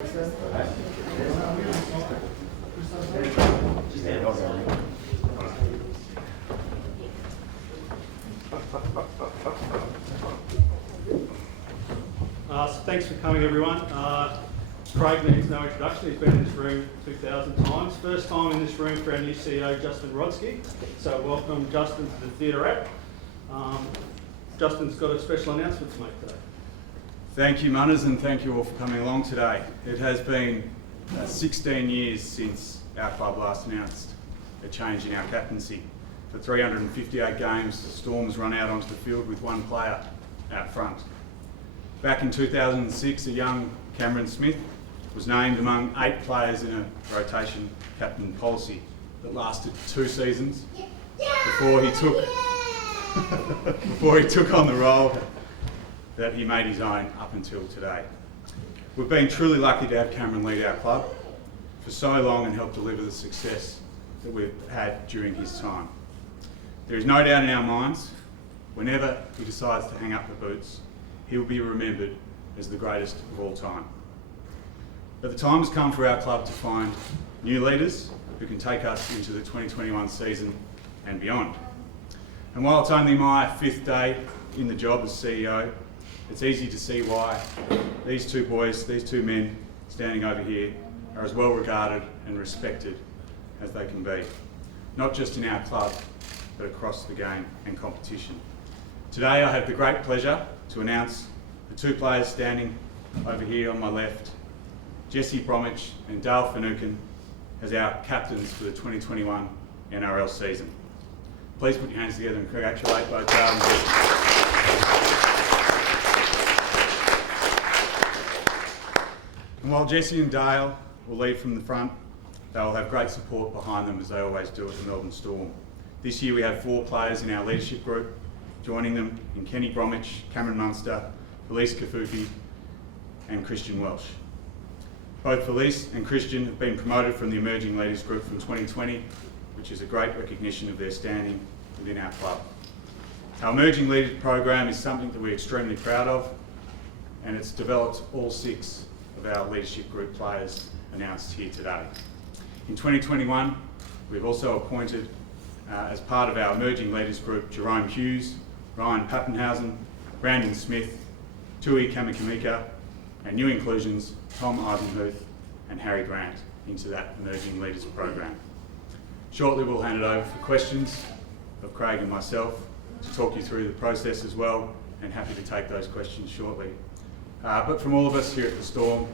So thanks for coming, everyone. Craig needs no introduction. He's been in this room 2,000 times. First time in this room for our new CEO, Justin Rodsky. So welcome, Justin, to the Theatre Act. Justin's got a special announcement to make today. Thank you, Munners, and thank you all for coming along today. It has been 16 years since our club last announced a change in our captaincy. For 358 games, the Storm has run out onto the field with one player out front. Back in 2006, a young Cameron Smith was named among 8 players in a rotation captain policy that lasted 2 seasons before he took on the role that he made his own up until today. We've been truly lucky to have Cameron lead our club for so long and help deliver the success that we've had during his time. There is no doubt in our minds, whenever he decides to hang up the boots, he will be remembered as the greatest of all time. But the time has come for our club to find new leaders who can take us into the 2021 season and beyond. And while it's only my 5th day in the job as CEO, it's easy to see why these two boys, these two men standing over here, are as well regarded and respected as they can be, not just in our club, but across the game and competition. Today I have the great pleasure to announce the 2 players standing over here on my left, Jesse Bromwich and Dale Finucane, as our captains for the 2021 NRL season. Please put your hands together and congratulate both Dale and Jesse. And while Jesse and Dale will lead from the front, they will have great support behind them as they always do at the Melbourne Storm. This year we have 4 players in our leadership group, joining them in Kenny Bromwich, Cameron Munster, Felice Kafufi and Christian Welsh. Both Felice and Christian have been promoted from the Emerging Leaders Group from 2020, which is a great recognition of their standing within our club. Our Emerging Leaders program is something that we're extremely proud of, and it's developed all 6 of our leadership group players announced here today. In 2021, we've also appointed as part of our Emerging Leaders Group, Jerome Hughes, Ryan Pappenhausen, Brandon Smith, Tui Kamakamika, and new inclusions, Tom Ivanhuth and Harry Grant, into that Emerging Leaders program. Shortly we'll hand it over for questions of Craig and myself to talk you through the process as well, and happy to take those questions shortly. But from all of us here at the Storm,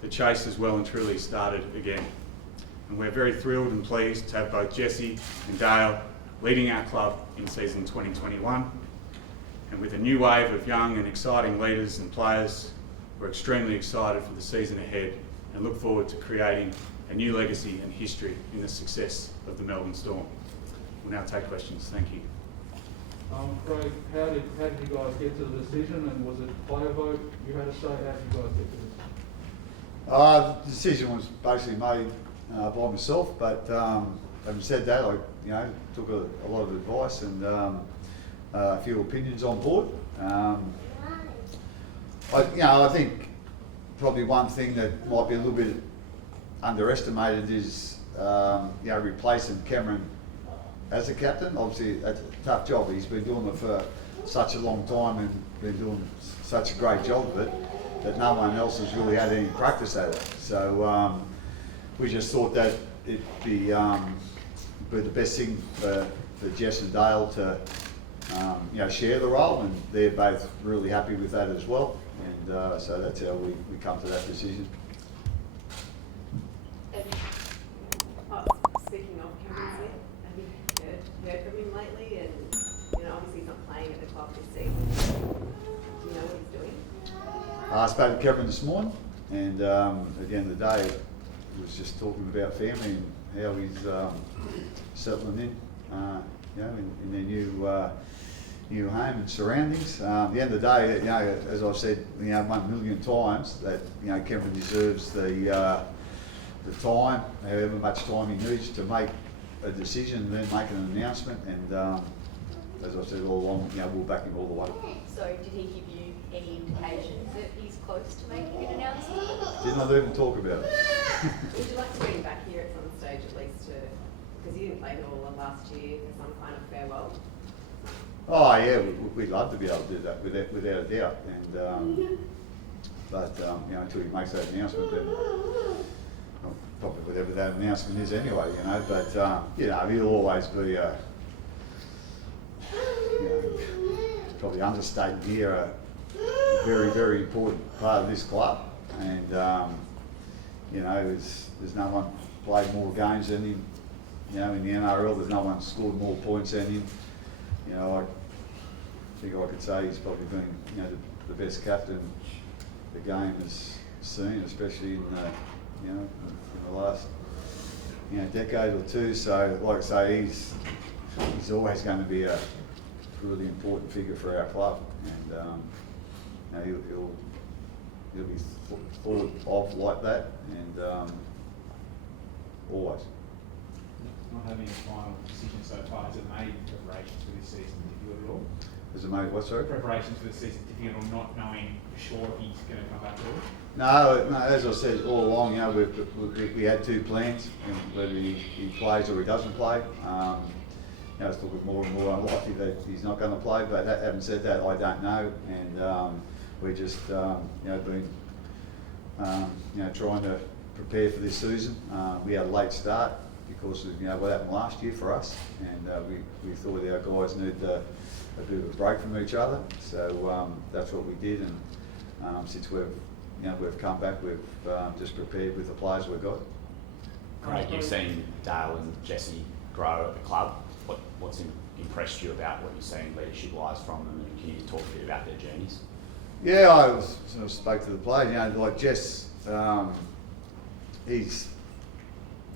the chase has well and truly started again. And we're very thrilled and pleased to have both Jesse and Dale leading our club in season 2021. And with a new wave of young and exciting leaders and players, we're extremely excited for the season ahead and look forward to creating a new legacy and history in the success of the Melbourne Storm. We'll now take questions. Thank you. Craig, how did you guys get to the decision, and was it player vote you had a say? How did you guys get to this? The decision was basically made by myself, but having said that, I took a lot of advice and a few opinions on board. I think probably one thing that might be a little bit underestimated is replacing Cameron as a captain. Obviously, that's a tough job. He's been doing it for such a long time and been doing such a great job of it that no one else has really had any practice at it. So we just thought that it'd be the best thing for Jess and Dale to share the role, and they're both really happy with that as well. And so that's how we come to that decision. Speaking of Cameron Smith, have you heard from him lately? And obviously he's not playing at the club this season. Do you know what he's doing? I spoke to Kevin this morning, and at the end of the day, he was just talking about family and how he's settling in, in their new home and surroundings. At the end of the day, as I've said, 1,000,000 times, that Kevin deserves the time, however much time he needs to make a decision and then make an announcement. And as I said all along, we'll back him all the way. So did he give you any indications that he's close to making an announcement? Did not even talk about it. Would you like to bring him back here at some stage at least to, because you didn't play it all of last year for some kind of farewell? Oh yeah, we'd love to be able to do that without a doubt. And until he makes that announcement, then probably whatever that announcement is anyway, But he'll always be probably understating here a very, very important part of this club. And there's no one played more games than him. In the NRL, there's no one scored more points than him. I think I could say he's probably been, the best captain the game has seen, especially in the last, decade or two. So, like I say, he's always going to be a really important figure for our club, and he'll be thought of like that, and always. Not having a final decision so far, has it made preparations for this season difficult at all? Has it made what, sorry? Preparations for the season difficult, or not knowing for sure if he's going to come back to it? No, as I said all along, we had two plans, whether he plays or he doesn't play. It's looking more and more unlikely that he's not going to play, but having said that, I don't know, and we're just been trying to prepare for this season. We had a late start because of what happened last year for us, and we thought our guys needed a bit of a break from each other, so that's what we did. And since we've come back, we've just prepared with the players we've got. Craig, you've seen Dale and Jesse grow at the club. What's impressed you about what you're seeing leadership-wise from them, and can you talk a bit about their journeys? Yeah, I sort of spoke to the players. Like Jess, his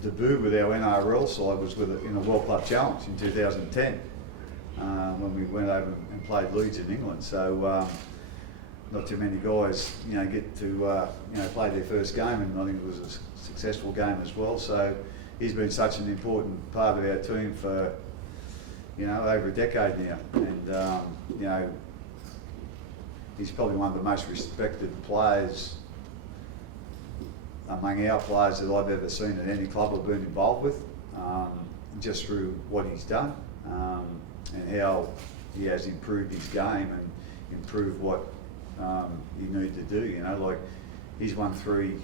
debut with our NRL side was in a World Club Challenge in 2010, when we went over and played Leeds in England. So not too many guys, get to play their first game, and I think it was a successful game as well. So he's been such an important part of our team for over a decade now, and he's probably one of the most respected players among our players that I've ever seen at any club I've been involved with, just through what he's done, and how he has improved his game and improved what he needed to do. Like he's won three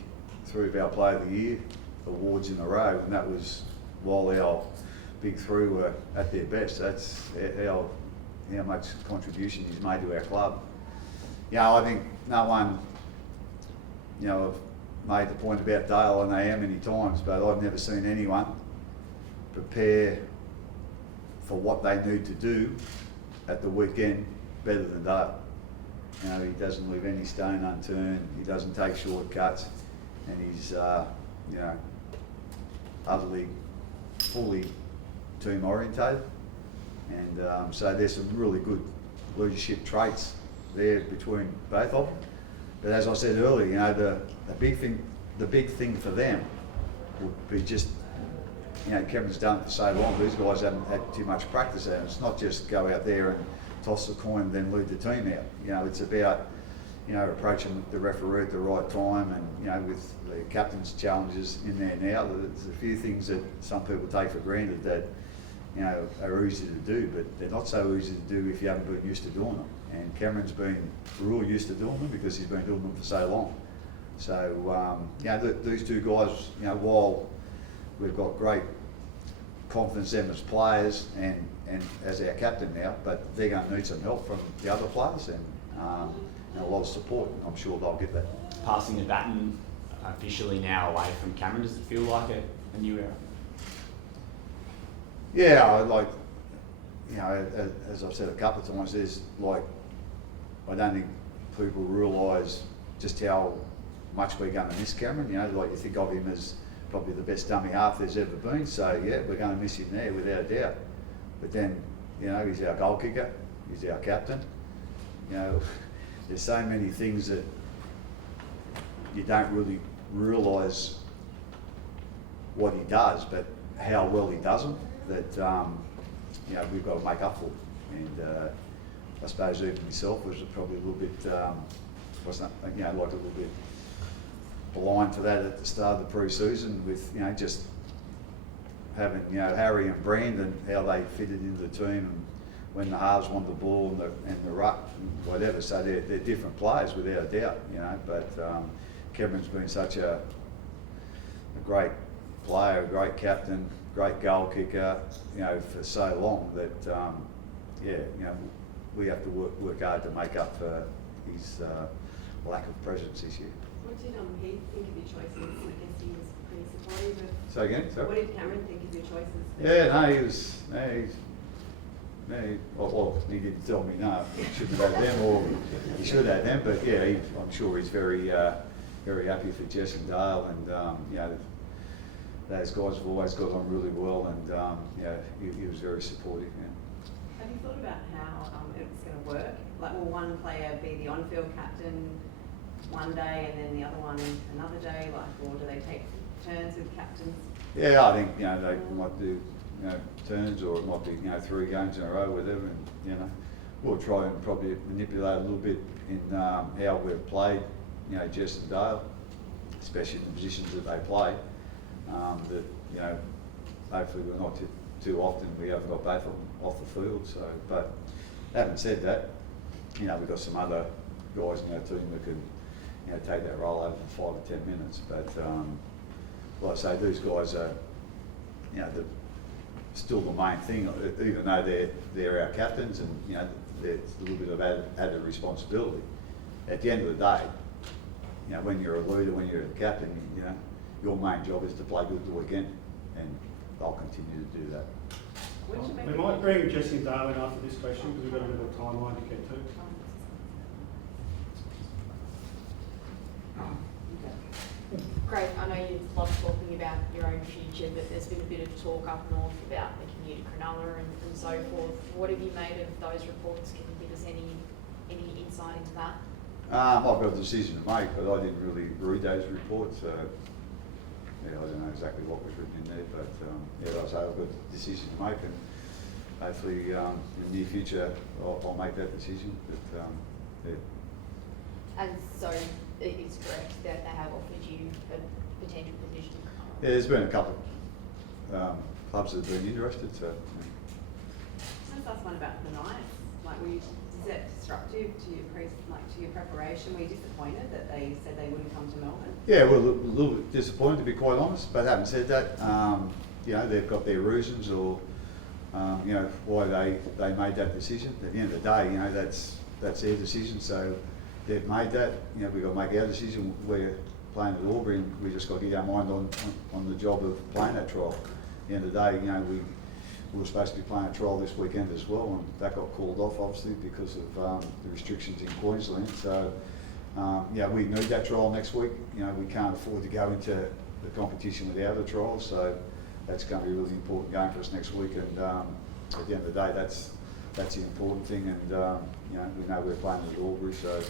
of our Player of the Year awards in a row, and that was while our big three were at their best. That's how much contribution he's made to our club. I think no one, I've made the point about Dale, and I am many times, but I've never seen anyone prepare for what they need to do at the weekend better than Dale. He doesn't leave any stone unturned, he doesn't take shortcuts, and he's, utterly, fully team orientated. And so there's some really good leadership traits there between both of them. But as I said earlier, the big thing for them would be just, Cameron's done it for so long, these guys haven't had too much practice at it. It's not just go out there and toss the coin and then lead the team out. It's about, approaching the referee at the right time, and, with the captain's challenges in there now, there's a few things that some people take for granted that, are easy to do, but they're not so easy to do if you haven't been used to doing them. And Cameron's been real used to doing them because he's been doing them for so long. So, these two guys, while we've got great confidence in them as players and as our captain now, but they're going to need some help from the other players and a lot of support. I'm sure they'll get that. Passing the baton officially now away from Cameron, does it feel like a new era? Yeah, as I've said a couple of times, I don't think people realise just how much we're going to miss Cameron. You think of him as probably the best dummy half there's ever been. So yeah, we're going to miss him there without a doubt. But then, he's our goal kicker, he's our captain. There's so many things that you don't really realise what he does, but how well he does them, that we've got to make up for. And I suppose even myself was probably a little bit, wasn't, like a little bit blind to that at the start of the pre-season with, just having, Harry and Brandon, how they fitted into the team and when the halves want the ball and the ruck and whatever. So they're different players without a doubt, but Cameron's been such a great player, a great captain, great goal kicker, for so long that, we have to work hard to make up for his lack of presence this year. What did he think of your choices? I guess he was pretty supportive of. So again, sorry? What did Cameron think of your choices? Yeah, no, he was. Well, he didn't tell me no. He shouldn't have had them, or he should have them. But yeah, I'm sure he's very happy for Jess and Dale, and those guys have always got on really well, and he was very supportive. Yeah. Have you thought about how it was going to work? Like, will one player be the on-field captain one day and then the other one another day? Or do they take turns with captains? Yeah, I think they might do turns, or it might be 3 games in a row, whatever. And we'll try and probably manipulate a little bit in how we've played. Jess and Dale, especially in the positions that they play. That hopefully we're not too often we haven't got both of them off the field. So, but having said that, we've got some other guys in our team that can take that role over for 5 or 10 minutes. But like I say, these guys are still the main thing, even though they're our captains, and there's a little bit of added responsibility. At the end of the day, when you're a leader, when you're a captain, your main job is to play good the weekend, and I'll continue to do that. We might bring Jesse and Dale in after this question because we've got a bit of a timeline to get to. Craig, I know you love talking about your own future, but there's been a bit of talk up north about the commute to Cronulla and so forth. What have you made of those reports? Can you give us any insight into that? I've got a decision to make, but I didn't really read those reports. I don't know exactly what was written in there, but like I say, I've got a decision to make, and hopefully in the near future I'll make that decision. But And so it is correct that they have offered you a potential position? Yeah, there's been a couple of clubs that have been interested. So. Just ask one about the Knights. Like, is that disruptive to your preparation? Were you disappointed that they said they wouldn't come to Melbourne? Yeah, well, a little bit disappointed to be quite honest. But having said that, they've got their reasons, or why they made that decision. At the end of the day, that's their decision. So they've made that. We've got to make our decision. We're playing at Albury, and we just got to get our mind on the job of playing that trial. At the end of the day, we were supposed to be playing a trial this weekend as well, and that got called off obviously because of the restrictions in Queensland. So we need that trial next week. We can't afford to go into the competition without a trial, so that's going to be a really important game for us next week. And at the end of the day, that's the important thing. And we know we're playing at Albury, so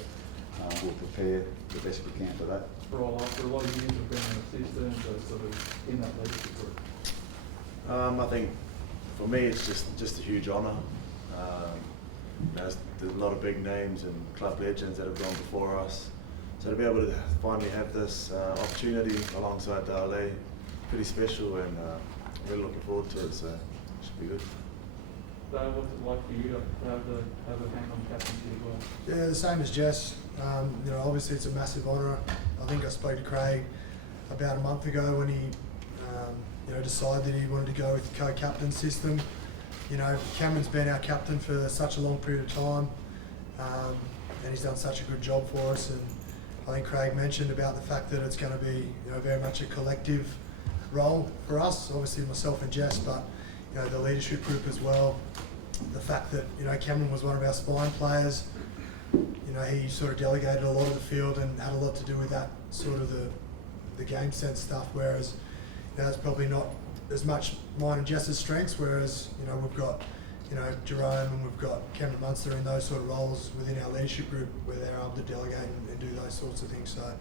we'll prepare the best we can for that. For a lot of years of being an assistant, sort of in that leadership group. I think for me it's just a huge honour. There's a lot of big names and club legends that have gone before us. So to be able to finally have this opportunity alongside Dale, pretty special, and really looking forward to it, so it should be good. Dale, what's it like for you to have a hand on captaincy as well? Yeah, the same as Jess. Obviously it's a massive honour. I think I spoke to Craig about a month ago when he decided that he wanted to go with the co-captain system. Cameron's been our captain for such a long period of time, and he's done such a good job for us. And I think Craig mentioned about the fact that it's going to be very much a collective role for us, obviously myself and Jess, but the leadership group as well. The fact that Cameron was one of our spine players, he sort of delegated a lot of the field and had a lot to do with that sort of the game sense stuff, whereas that's probably not as much mine and Jess's strengths, whereas we've got Jerome and we've got Cameron Munster in those sort of roles within our leadership group where they're able to delegate and do those sorts of things. So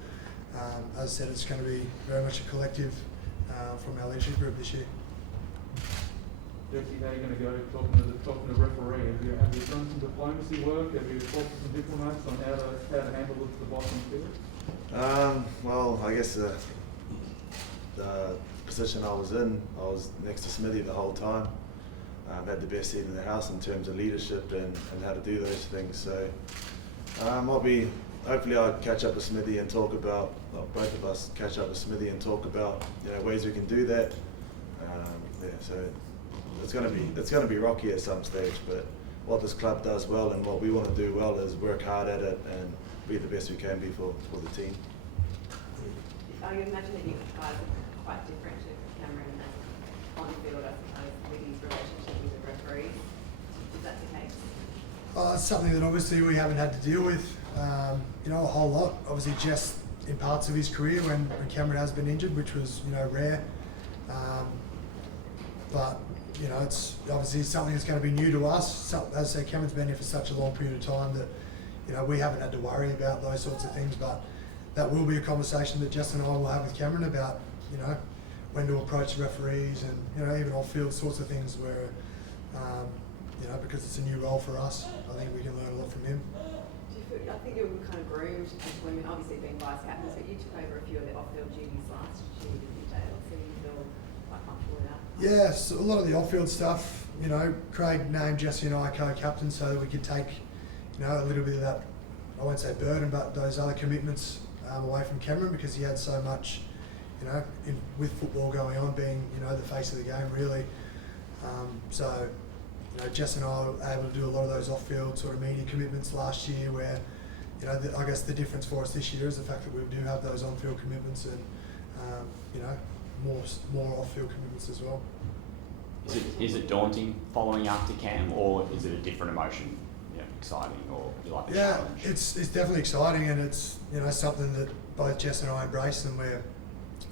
as I said, it's going to be very much a collective from our leadership group this year. Jesse, how are you going to go talking to referee? Have you done some diplomacy work? Have you talked to some diplomats on how to handle the boss on the field? Well, I guess the position I was in, I was next to Smithy the whole time. Had the best seat in the house in terms of leadership and how to do those things. So hopefully I'll catch up with Smithy and talk about, well, both of us catch up with Smithy and talk about ways we can do that. So it's going to be rocky at some stage, but what this club does well and what we want to do well is work hard at it and be the best we can be for the team. I imagine that you guys are quite different to Cameron on the field, I suppose, with his relationship with the referees. Is that the case? It's something that obviously we haven't had to deal with, a whole lot. Obviously, Jess in parts of his career when Cameron has been injured, which was rare. But it's obviously something that's going to be new to us. As I say, Cameron's been here for such a long period of time that we haven't had to worry about those sorts of things. But that will be a conversation that Jess and I will have with Cameron about when to approach referees and even off-field sorts of things where because it's a new role for us. I think we can learn a lot from him. I think you were kind of groomed as women, obviously being vice captains, but you took over a few of the off-field duties last year, didn't you, Dale? So you feel quite comfortable with that? Yeah, so a lot of the off-field stuff, Craig named Jesse and I co-captains so that we could take, a little bit of that, I won't say burden, but those other commitments away from Cameron because he had so much, with football going on, being, the face of the game really. So Jess and I were able to do a lot of those off-field sort of media commitments last year where, I guess the difference for us this year is the fact that we do have those on-field commitments and, more off-field commitments as well. Is it daunting following after Cam, or is it a different emotion? Exciting, or you like the challenge? It's definitely exciting, and it's something that both Jess and I embrace, and we're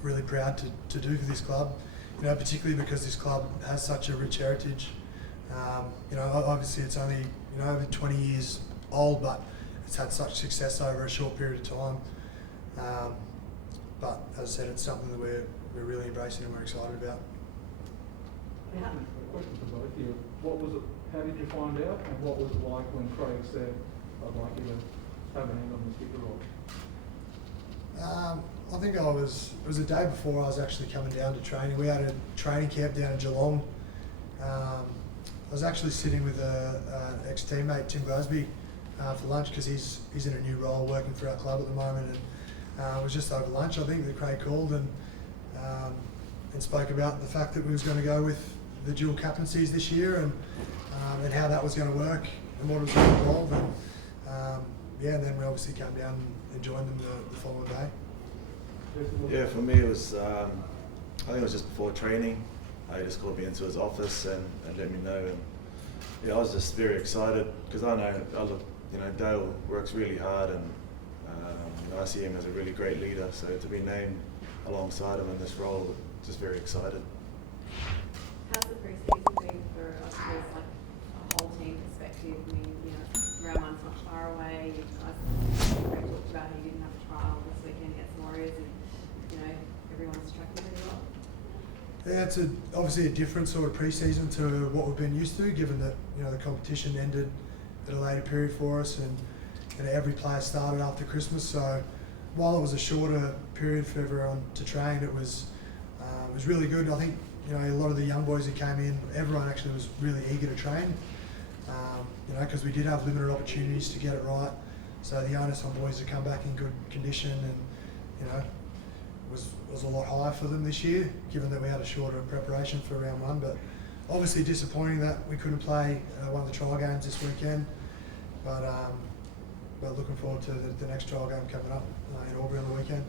really proud to do for this club. Particularly because this club has such a rich heritage. Obviously it's only over 20 years old, but it's had such success over a short period of time. But as I said, it's something that we're really embracing and we're excited about. Question for both of you. What was it? How did you find out, and what was it like when Craig said, "I'd like you to have a hand on the skipper role"? I think it was a day before I was actually coming down to training. We had a training camp down in Geelong. I was actually sitting with an ex-teammate, Tim Grosby, for lunch because he's in a new role working for our club at the moment. And it was just over lunch, I think, that Craig called and spoke about the fact that we was going to go with the dual captaincies this year and how that was going to work and what it was going to involve. And then we obviously came down and joined them the following day. Yeah, for me it was, I think it was just before training. He just called me into his office and let me know. And I was just very excited because I know, Dale works really hard and I see him as a really great leader. So to be named alongside him in this role, just very excited. How's the pre-season been for, I suppose, like a whole team perspective? I mean, round one's not far away. You guys talked about how you didn't have a trial this weekend against the Warriors, and everyone's tracking really well. Yeah, it's obviously a different sort of pre-season to what we've been used to, given that the competition ended at a later period for us, and every player started after Christmas. So while it was a shorter period for everyone to train, it was really good. I think a lot of the young boys who came in, everyone actually was really eager to train. Because we did have limited opportunities to get it right. So the onus on boys to come back in good condition and was a lot higher for them this year, given that we had a shorter preparation for round one. But obviously disappointing that we couldn't play one of the trial games this weekend. But looking forward to the next trial game coming up in Albury on the weekend.